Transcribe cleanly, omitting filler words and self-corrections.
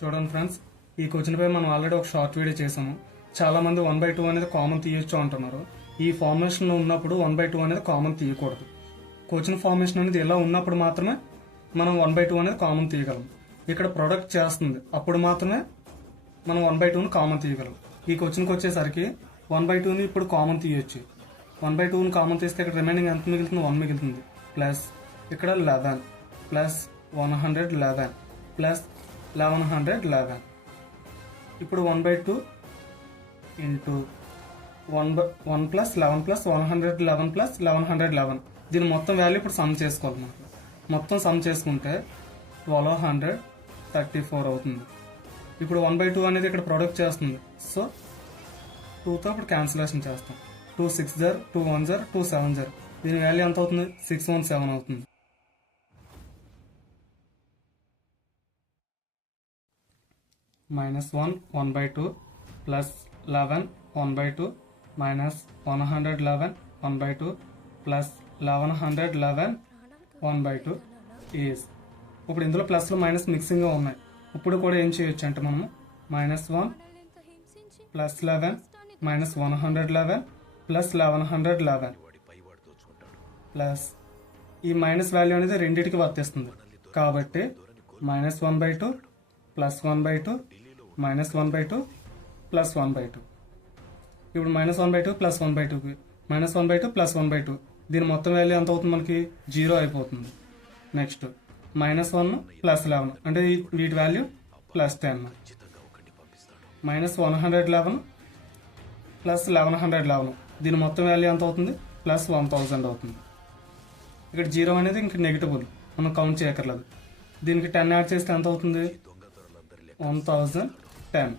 చూడండి ఫ్రెండ్స్, ఈ క్వశ్చన్ పై మనం ఆల్రెడీ ఒక షార్ట్ వీడియో చేసాము. చాలా మంది 1/2 అనేది కామన్ తీయొచ్చు అంటున్నారు. ఈ ఫార్మేషన్ లో ఉన్నప్పుడు 1/2 అనేది కామన్ తీయకూడదు. క్వశ్చన్ ఫార్మేషన్ అనేది ఇలా ఉన్నప్పుడు మాత్రమే మనం 1/2 అనేది కామన్ తీయగలం. ఇక్కడ ప్రొడక్ట్ చేస్తుంది అప్పుడు మాత్రమే మనం 1/2ని కామన్ తీయగలం. ఈ క్వశ్చన్కి వచ్చేసరికి 1/2ని ఇప్పుడు కామన్ తీయొచ్చు. 1/2ని కామన్ తీస్తే ఇక్కడ రిమైనింగ్ ఎంత మిగులుతుంది? 1 మిగులుతుంది. ప్లస్ ఇక్కడ 11 ప్లస్ 111 ప్లస్ 1111. ఇప్పుడు 1/2 ఇంటూ 1 ప్లస్ 11 ప్లస్ 111 ప్లస్ 1111. దీని మొత్తం వాల్యూ ఇప్పుడు సమ్ చేసుకోవాలి. మనకు మొత్తం సమ్ చేసుకుంటే 1234 అవుతుంది. ఇప్పుడు 1/2 అనేది ఇక్కడ ప్రొడక్ట్ చేస్తుంది. సో 2తో ఇప్పుడు క్యాన్సిలేషన్ చేస్తాం. 2 6 జర్ 2 1 జర్ 2 7 జర్. దీని వాల్యూ ఎంత అవుతుంది? 617 అవుతుంది. -1 1/2 ప్లస్ 11 1/2 మైనస్ 111 1/2 ప్లస్ 1111 1/2 ఈజ్. ఇప్పుడు ఇందులో ప్లస్లు మైనస్ మిక్సింగ్గా ఉన్నాయి. ఇప్పుడు కూడా ఏం చేయొచ్చు అంటే మనము -1 ప్లస్ 11 మైనస్ 111 ప్లస్ 1111 ప్లస్ ఈ మైనస్ వాల్యూ అనేది రెండింటికి వర్తిస్తుంది కాబట్టి -1/2 ప్లస్ 1/2 మైనస్ 1/2 ప్లస్ 1/2. ఇప్పుడు -1/2 ప్లస్ 1/2 -1/2 ప్లస్ 1/2 దీని మొత్తం వాల్యూ ఎంత అవుతుంది? మనకి 0 అయిపోతుంది. నెక్స్ట్ -1 ప్లస్ 11 అంటే వీటి వాల్యూ ప్లస్ 10 -111 ప్లస్ 1111 దీని మొత్తం వాల్యూ ఎంత అవుతుంది? ప్లస్ 1000 అవుతుంది. ఇక్కడ 0 అనేది ఇంక నెగిటివ్, మనం కౌంట్ చేయక్కర్లేదు. దీనికి 10 యాడ్ చేస్తే ఎంత అవుతుంది? 1010.